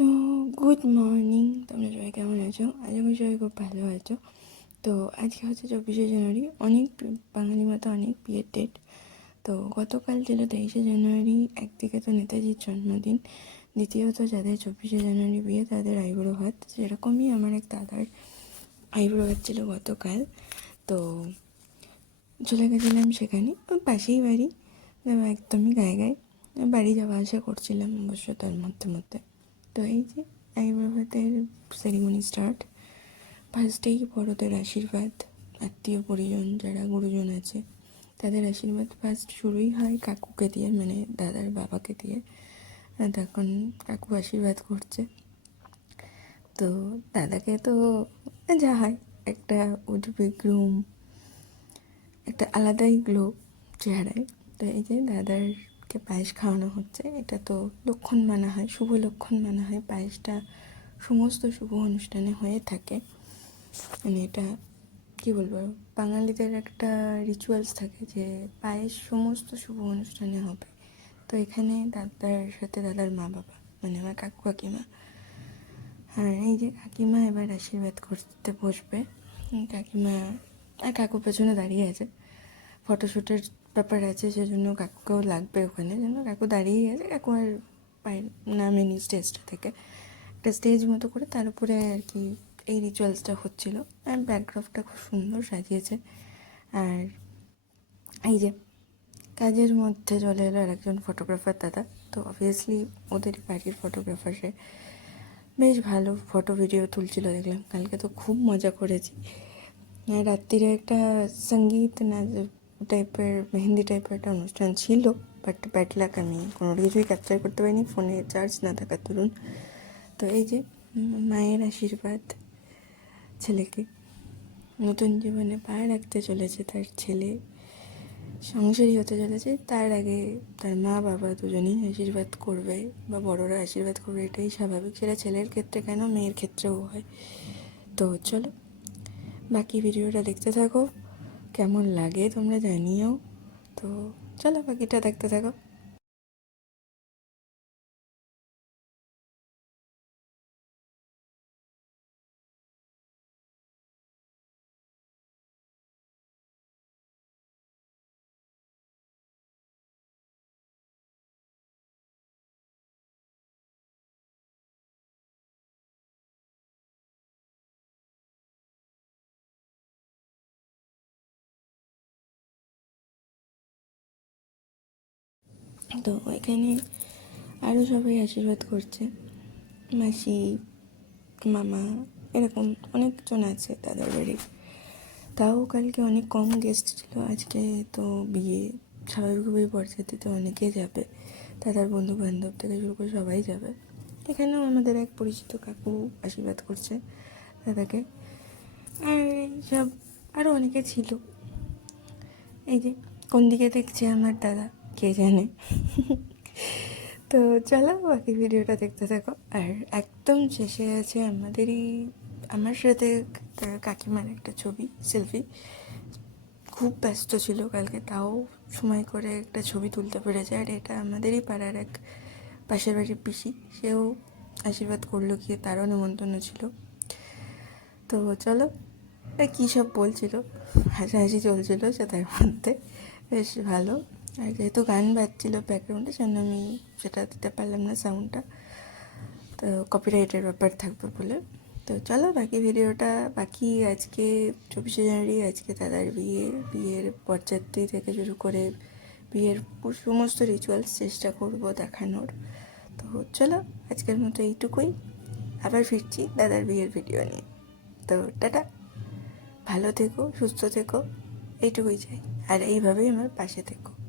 তো good morning, তোমরা সবাই কেমন আছো? আশা করি সবাই খুব ভালো আছো। তো আজকে হচ্ছে চব্বিশে জানুয়ারি, অনেক বাঙালি মতো অনেক বিয়ের ডেট তো গতকাল ছিল তেইশে জানুয়ারি, একদিকে তো নেতাজির জন্মদিন, দ্বিতীয়ত যাদের চব্বিশে জানুয়ারি বিয়ে, তাদের আইবুড়ো ভাত। সেরকমই আমার এক দাদার আইবুড়ো ভাত ছিল গতকাল। তো চলে গেছিলাম সেখানে পাশেই বাড়ি। একদমই গায়ে গায়ে। বাড়ি যাওয়া আসা করছিলাম অবশ্য তার মধ্যে মধ্যে। তো এই যে আইবুড়োভাতের সেরিমনি স্টার্ট ফার্স্টেই বড়দের আশীর্বাদ, আত্মীয় পরিজন যারা, গুরুজন আছে, তাদের আশীর্বাদ ফার্স্ট শুরুই হয় কাকুকে দিয়ে মানে দাদার বাবাকে দিয়ে। তখন কাকু আশীর্বাদ করছে। তো দাদাকে তো যা হয়, একটা উঠবে গ্রুম একটা আলাদাই গ্লো চেহারায়। তো এই যে দাদারকে পায়েস খাওয়ানো হচ্ছে। এটা তো লক্ষণ মানা হয়, শুভ লক্ষণ মানা হয়। পায়েসটা সমস্ত শুভ অনুষ্ঠানে হয়ে থাকে। মানে এটা, কী বলব, বাঙালিদের একটা রিচুয়ালস থাকে যে পায়েস সমস্ত শুভ অনুষ্ঠানে হবে। তো এখানে দাদার সাথে দাদার মা বাবা মানে আমার কাকু কাকিমা। আর এই যে কাকিমা এবার আশীর্বাদ করতে বসবে। কাকিমা কাকু পেছনে দাঁড়িয়ে আছে। ফটোশ্যুটের ব্যাপার আছে, সেজন্য কাকুকেও লাগবে ওখানে। জন্য কাকু দাঁড়িয়েই আছে, কাকু আর নামেনি স্টেজটা থেকে। একটা স্টেজ মতো করে তার উপরে আর কি এই রিচুয়ালসটা হচ্ছিল। আর ব্যাকগ্রাউন্ডটা খুব সুন্দর সাজিয়েছে। আর এই যে কাজের মধ্যে চলে এলো আর একজন ফটোগ্রাফার দাদা। তো অবভিয়াসলি ওদের বাড়ির ফটোগ্রাফার সে। বেশ ভালো ফটো ভিডিও তুলছিল, দেখলাম। কালকে তো খুব মজা করেছি। রাত্রিরে একটা সংগীত নাচ টাইপের মেহেন্দি টাইপের একটা অনুষ্ঠান ছিল বাট ব্যাড লাক আমি কোনো কিছুই ক্যাপচার করতে পারিনি ফোনে চার্জ না থাকার দরুন তো এই যে মায়ের আশীর্বাদ ছেলেকে নতুন জীবনে পায়ে রাখতে চলেছে তার ছেলে, সংসারী হতে চলেছে, তার আগে তার মা, বাবা দুজনেই আশীর্বাদ করবে বা বড়রা আশীর্বাদ করবে, এটাই স্বাভাবিক। সেটা ছেলের ক্ষেত্রে কেন, মেয়ের ক্ষেত্রেও হয়। তো চলো, বাকি ভিডিওটা দেখতে থাকো। কেমন লাগে তোমরা জানিও। তো চলো বাকিটা দেখতে থাকো। তো ওইখানে আরও সবাই আশীর্বাদ করছে। মাসি, মামা, এরকম অনেকজন আছে তাদের বাড়ি। তাও কালকে অনেক কম গেস্ট ছিল, আজকে তো বিয়ে স্বাভাবিকভাবেই বরযাত্রীতে অনেকে যাবে। দাদার বন্ধু বান্ধব থেকে শুরু করে সবাই যাবে। এখানেও আমাদের এক পরিচিত কাকু আশীর্বাদ করছে দাদাকে। আর সব আরও অনেকে ছিল। এই যে কোন দিকে দেখছে আমার দাদা? কে জানে। তো চলো বাকি ভিডিওটা দেখতে থাকো। আর একদম শেষে আছে আমাদেরই, আমার সাথে কাকিমার একটা ছবি, সেলফি। খুব ব্যস্ত ছিল কালকে, তাও সময় করে একটা ছবি তুলতে পেরেছে। আর এটা আমাদেরই পাড়ার এক পাশের বাড়ির পিসি, সেও আশীর্বাদ করল গিয়ে তারও নিমন্ত্রণ ছিল। তো চলো কী সব বলছিল? হাসাহাসি চলছিল সে তার মধ্যে। বেশ ভালো। আর যেহেতু গান বাজছিল ব্যাকগ্রাউন্ডে, সেজন্য আমি সেটা দিতে পারলাম না সাউন্ডটা তো কপিরাইটের ব্যাপার থাকবে বলে। তো চলো, বাকি ভিডিওটা বাকি আজকে চব্বিশে জানুয়ারি, আজকে দাদার বিয়ে, বিয়ের পরযাত্রী থেকে শুরু করে বিয়ের সমস্ত রিচুয়ালস চেষ্টা করব দেখানোর। তো চলো, আজকের মতো এইটুকুই। আবার ফিরছি দাদার বিয়ের ভিডিও নিয়ে। তো টাটা। ভালো থেকো, সুস্থ থেকো, এইটুকুই চাই। আর এইভাবেই আমার পাশে থেকো।